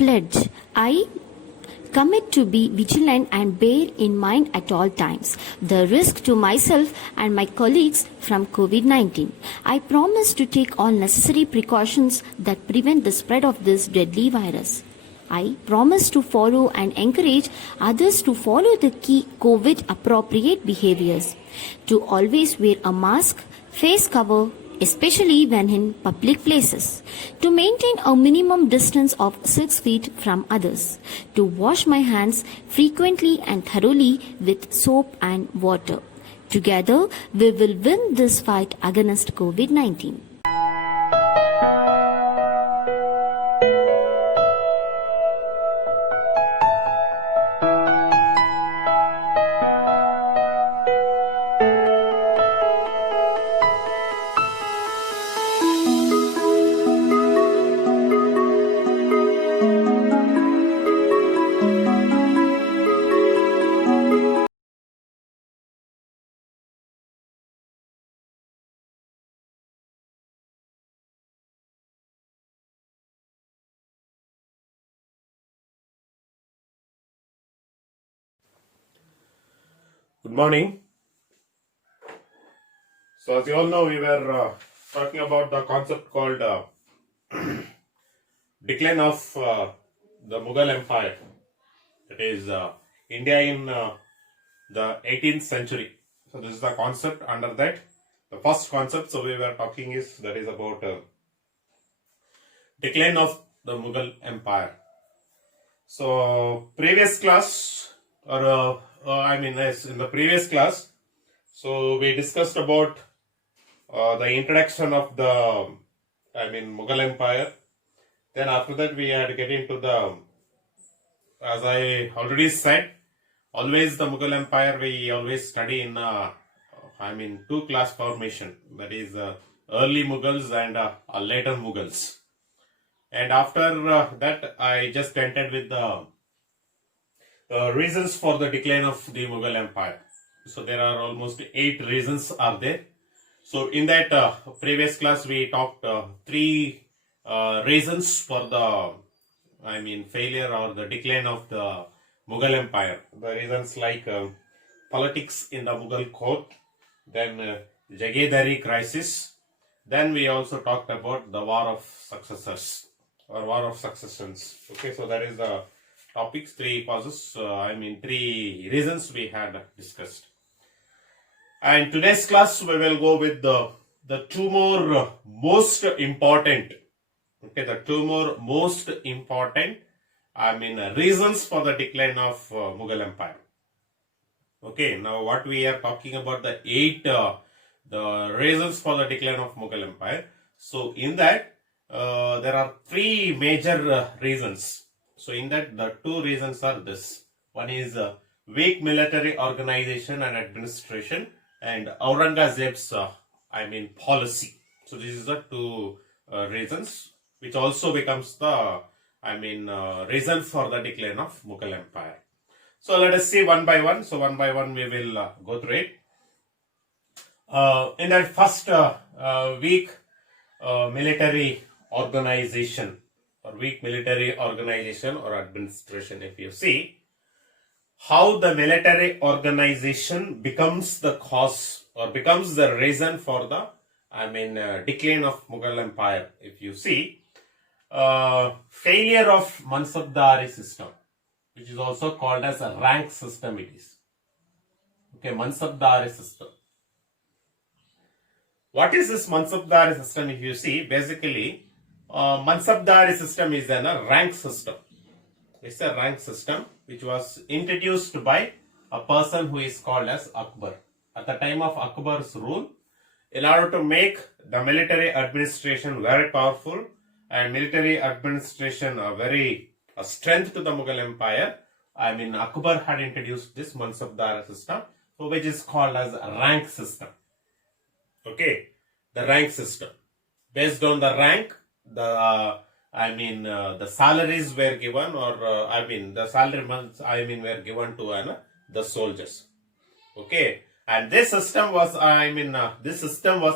pledge. I commit to be vigilant and bear in mind at all times the risk to myself and my colleagues from COVID-19. I promise to take all necessary precautions that prevent the spread of this deadly virus. I promise to follow and encourage others to follow the key COVID appropriate behaviors, to always wear a mask, face cover, especially when in public places, to maintain a minimum distance of 6 feet from others, to wash my hands frequently and thoroughly with soap and water. Together, we will win this fight against COVID-19. Good morning. So as you all know, we were talking about the concept called decline of the Mughal Empire. That is India in the 18th century. So this is the concept under that. The first concept we were talking is that is about decline of the Mughal Empire. So previous class or yes, in the previous class, so we discussed about the introduction of the Mughal Empire. Then after that we had to get into the, as I already said, always the Mughal Empire we always study in two class formation, that is early Mughals and later Mughals. And after that I just entered with the reasons for the decline of the Mughal Empire. So there are almost 8 reasons are there. So in that previous class we talked 3 reasons for the failure or the decline of the Mughal Empire. The reasons like politics in the Mughal court, then Jagadari crisis, then we also talked about the war of successors or war of successions. Okay, so that is the topics, 3 causes, 3 reasons we had discussed. And today's class we will go with the 2 more most important, okay, the 2 more most important, reasons for the decline of Mughal Empire. Okay, now what we are talking about the 8 the reasons for the decline of Mughal Empire. So in that there are 3 major reasons. So in that the 2 reasons are this. One is weak military organization and administration, and Aurangzeb's policy. So this is the 2 reasons, which also becomes the reason for the decline of Mughal Empire. So let us see one by one. So one by one we will go through it. In that first weak military organization or weak military organization or administration, if you see how the military organization becomes the cause or becomes the reason for the decline of Mughal Empire. If you see failure of Mansabdari system, which is also called as a rank system, it is. Okay, Mansabdari system. What is this Mansabdari system? If you see, basically Mansabdari system is a rank system. It's a rank system which was introduced by a person who is called as Akbar. At the time of Akbar's rule, in order to make the military administration very powerful and military administration a strength to the Mughal Empire, Akbar had introduced this Mansabdari system, which is called as a rank system. Okay, the rank system. Based on the rank, the salaries were given, or the salary months were given to the soldiers. Okay, and this system was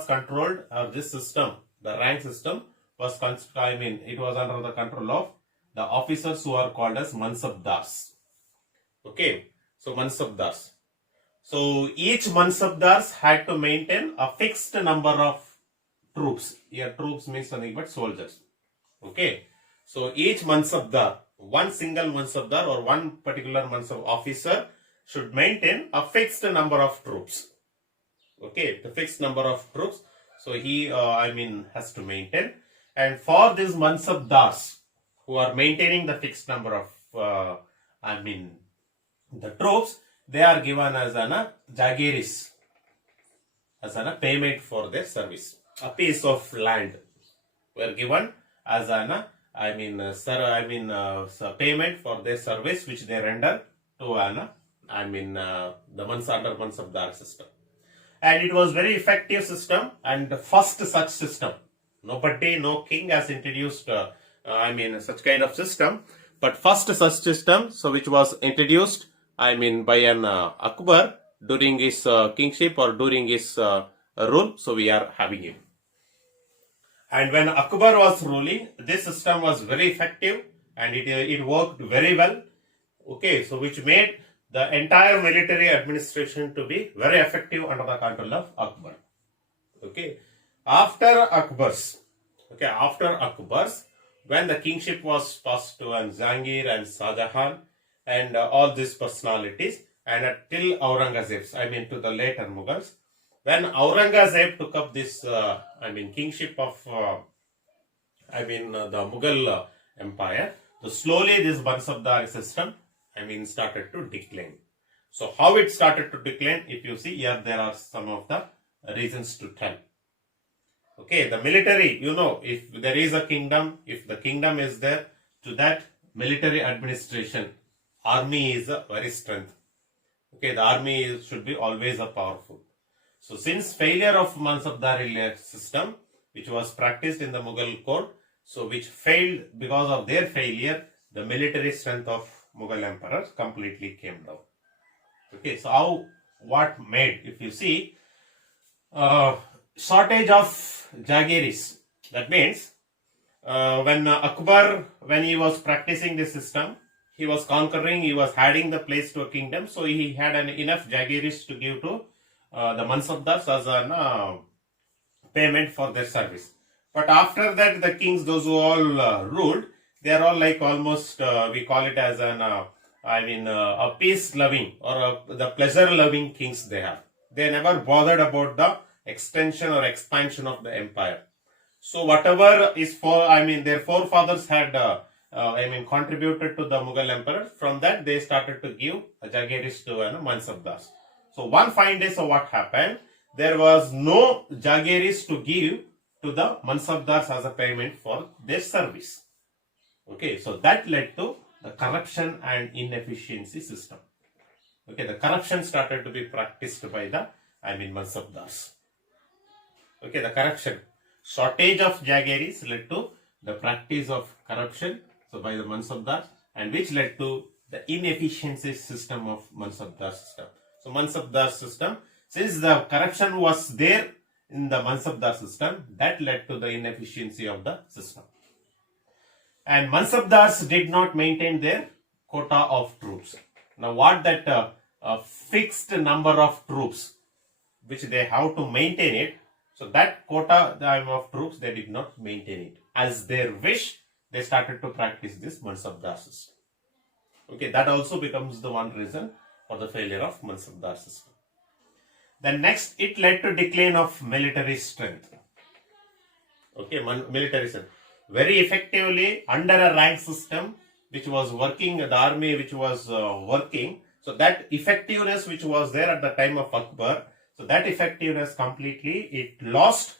controlled, or this system, the rank system was it was under the control of the officers who are called as Mansabdars. Okay, so Mansabdars. So each Mansabdars had to maintain a fixed number of troops. Here troops means nothing but soldiers. Okay, so each Mansabdar, one single Mansabdar or one particular Mansab officer should maintain a fixed number of troops. Okay, the fixed number of troops. So he, has to maintain. And for these Mansabdars who are maintaining the fixed number of, the troops, they are given as an jagiris, as an payment for their service. A piece of land were given as an payment for their service which they render to the under Mansabdar system. And it was very effective system and the first such system. Nobody, no king has introduced such kind of system, but first such system, so which was introduced by an Akbar during his kingship or during his rule. So we are having it. And when Akbar was ruling, this system was very effective and it worked very well. Okay, so which made the entire military administration to be very effective under the control of Akbar. Okay, after Akbar's, when the kingship was passed to Jahangir and Shah Jahan and all these personalities, and till Aurangzeb's, to the later Mughals, when Aurangzeb took up this, kingship of, the Mughal empire, so slowly this Mansabdar system, started to decline. So how it started to decline, if you see here, there are some of the reasons to tell. Okay, the military, if there is a kingdom, if the kingdom is there, to that military administration, army is a very strength. Okay, the army should be always a powerful. So since failure of Mansabdar system, which was practiced in the Mughal court, so which failed, because of their failure, the military strength of Mughal emperors completely came down. Okay, so what made, if you see, shortage of jagiris. That means when Akbar, when he was practicing this system, he was conquering, he was adding the place to a kingdom, so he had enough jagiris to give to the Mansabdars as a payment for their service. But after that, the kings, those who all ruled, they are all like almost, we call it as a peace-loving or the pleasure-loving kings they are. They never bothered about the extension or expansion of the empire. So whatever is their forefathers had, contributed to the Mughal emperor, from that they started to give jagiris to Mansabdars. So one fine day, so what happened? There was no jagiris to give to the Mansabdars as a payment for their service. Okay, so that led to the corruption and inefficiency system. Okay, the corruption started to be practiced by the Mansabdars. Okay, the corruption. Shortage of jagiris led to the practice of corruption, so by the Mansabdars, and which led to the inefficiency system of Mansabdar system. So Mansabdar system, since the corruption was there in the Mansabdar system, that led to the inefficiency of the system. And Mansabdars did not maintain their quota of troops. Now what that fixed number of troops which they have to maintain it, so that quota of troops they did not maintain it. As their wish, they started to practice this Mansabdar system. Okay, that also becomes the one reason for the failure of Mansabdar system. Then next, it led to decline of military strength. Okay, military strength. Very effectively under a rank system which was working, the army which was working, so that effectiveness which was there at the time of Akbar, so that effectiveness completely it lost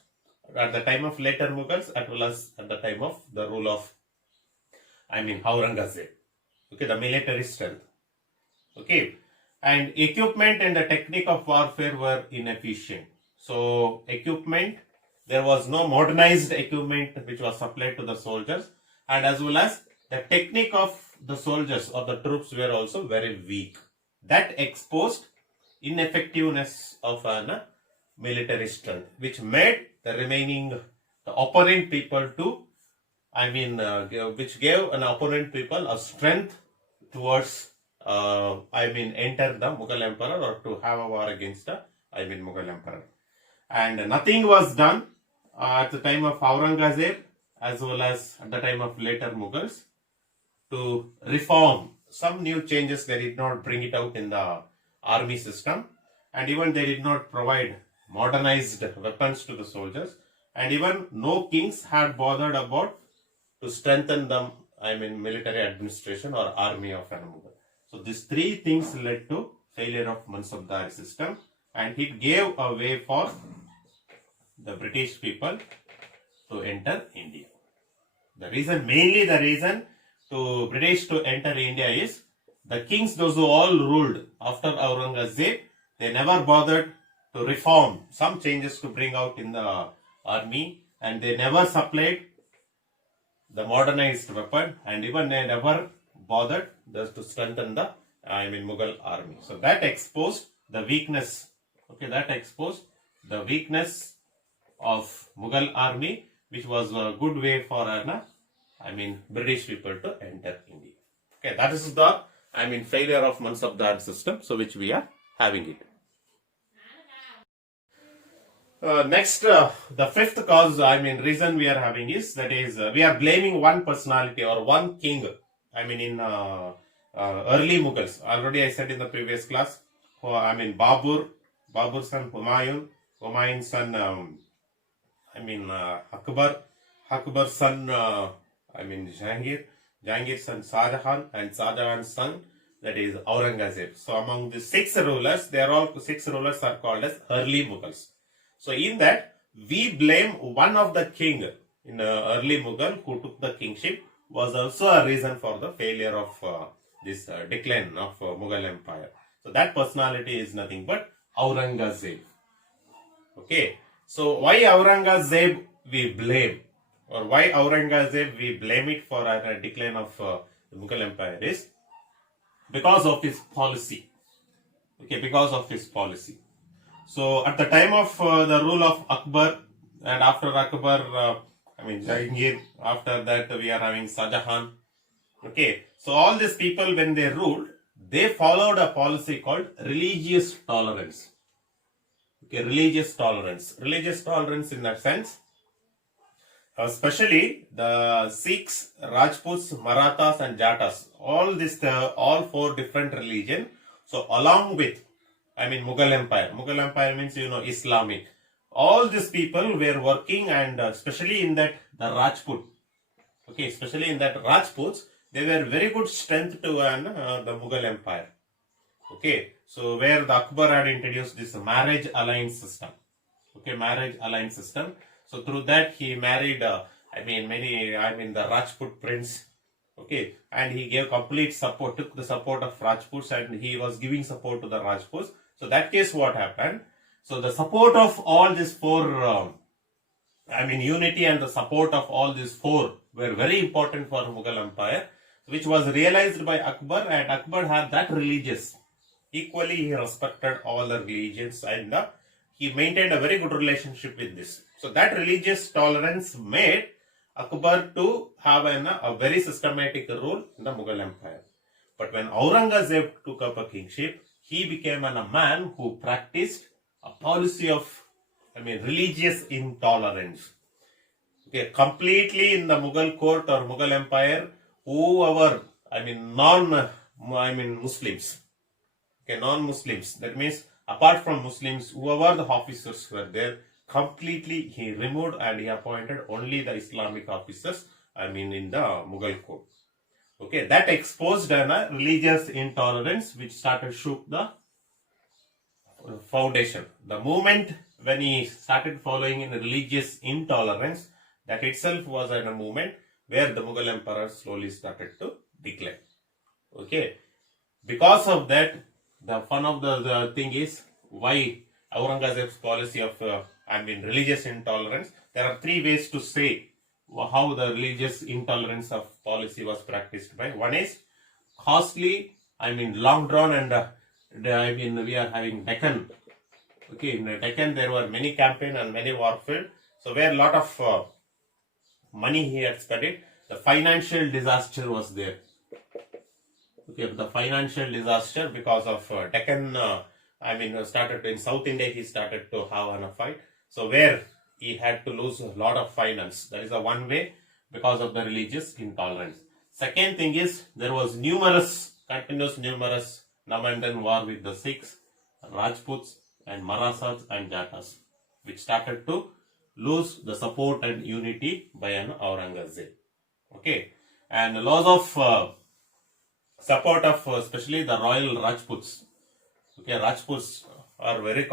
at the time of later Mughals as well as at the time of the rule of Aurangzeb. Okay, the military strength. Okay, and equipment and the technique of warfare were inefficient. So equipment, there was no modernized equipment which was supplied to the soldiers, and as well as the technique of the soldiers or the troops were also very weak. That exposed ineffectiveness of military strength, which made the remaining, the opponent people to which gave an opponent people a strength towards, enter the Mughal emperor or to have a war against the, Mughal emperor. And nothing was done at the time of Aurangzeb as well as at the time of later Mughals to reform. Some new changes they did not bring it out in the army system, and even they did not provide modernized weapons to the soldiers, and even no kings had bothered about to strengthen the military administration or army of an Mughal. So these three things led to failure of Mansabdar system, and it gave a way for the British people to enter India. Mainly the reason to British to enter India is the kings, those who all ruled after Aurangzeb, they never bothered to reform some changes to bring out in the army, and they never supplied the modernized weapon, and even they never bothered just to strengthen the Mughal army. So that exposed the weakness. Okay, that exposed the weakness of Mughal army, which was a good way for British people to enter India. Okay, that is the failure of Mansabdar system, so which we are having it. Next, the fifth cause, reason we are having is that is we are blaming one personality or one king. In early Mughals. Already I said in the previous class. Babur's son Humayun, Humayun's son Akbar, Akbar's son Jahangir, Jahangir's son Shahjahan, and Shahjahan's son that is Aurangzeb. So among the six rulers are called as early Mughals. So in that, we blame one of the king in early Mughal who took the kingship was also a reason for the failure of this decline of Mughal Empire. So that personality is nothing but Aurangzeb. Okay. So why Aurangzeb we blame, or why Aurangzeb we blame it for a decline of the Mughal Empire is because of his policy. Okay, because of his policy. So at the time of the rule of Akbar, and after Akbar, Jahangir, after that we are having Shahjahan. Okay, so all these people when they ruled, they followed a policy called religious tolerance. Okay, religious tolerance. Religious tolerance in that sense, especially the Sikhs, Rajputs, Marathas and Jatas, all four different religion. So along with Mughal Empire. Mughal Empire means, Islamic. All these people were working, and especially in that, the Rajput. Okay, especially in that Rajputs, they were very good strength to the Mughal Empire. Okay, so where the Akbar had introduced this marriage alliance system. Okay, marriage alliance system. So through that, he married, the Rajput prince. Okay, and he gave complete support, took the support of Rajputs, and he was giving support to the Rajputs. So that case, what happened? So the support of all these four, unity and the support of all these four were very important for Mughal Empire, which was realized by Akbar, and Akbar had that religious. Equally, he respected all the religions, and he maintained a very good relationship with this. So that religious tolerance made Akbar to have a very systematic rule in the Mughal Empire. But when Aurangzeb took up a kingship, he became a man who practiced a policy of religious intolerance. Okay, completely in the Mughal court or Mughal Empire, whoever Muslims. Okay, non-Muslims. That means apart from Muslims, whoever the officers were there, completely he removed and he appointed only the Islamic officers, in the Mughal court. Okay, that exposed a religious intolerance which started shook the foundation. The moment when he started following in religious intolerance, that itself was a movement where the Mughal emperor slowly started to decline. Okay, because of that, the fun of the thing is why Aurangzeb's policy of religious intolerance. There are three ways to say how the religious intolerance of policy was practiced by. One is costly, long drawn, and we are having Deccan. Okay, in Deccan there were many campaigns and many warfare. So where a lot of money he had spent it, the financial disaster was there. Okay, the financial disaster because of Deccan, started in South India, he started to have a fight. So where he had to lose a lot of finance. That is the one way because of the religious intolerance. Second thing is there was continuous now and then war with the Sikhs, Rajputs and Marathas and Jatas, which started to lose the support and unity by an Aurangzeb. Okay, and loss of support of especially the royal Rajputs. Okay, Rajputs are very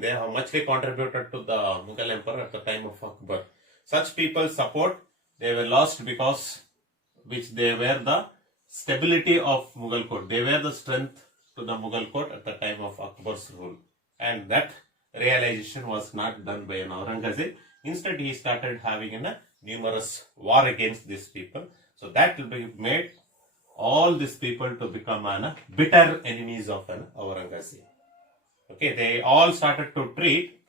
they have muchly contributed to the Mughal Emperor at the time of Akbar. Such people's support, they were lost because they were the stability of Mughal court. They were the strength to the Mughal court at the time of Akbar's rule. And that realization was not done by an Aurangzeb. Instead, he started having a numerous war against these people. So that made all these people to become bitter enemies of an Aurangzeb. Okay, they all started to treat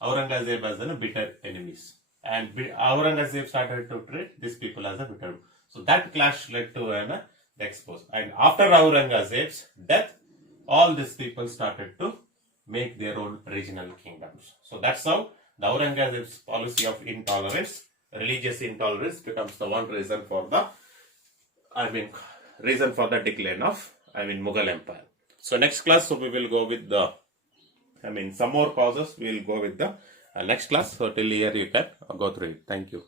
Aurangzeb as bitter enemies. And Aurangzeb started to treat these people as a bitter. So that clash led to the expose. And after Aurangzeb's death, all these people started to make their own regional kingdoms. So that's how the Aurangzeb's policy of intolerance, religious intolerance, becomes the one reason for the decline of Mughal Empire. So next class, so we will go with the some more causes. We will go with the next class. So till here you can go through it. Thank you.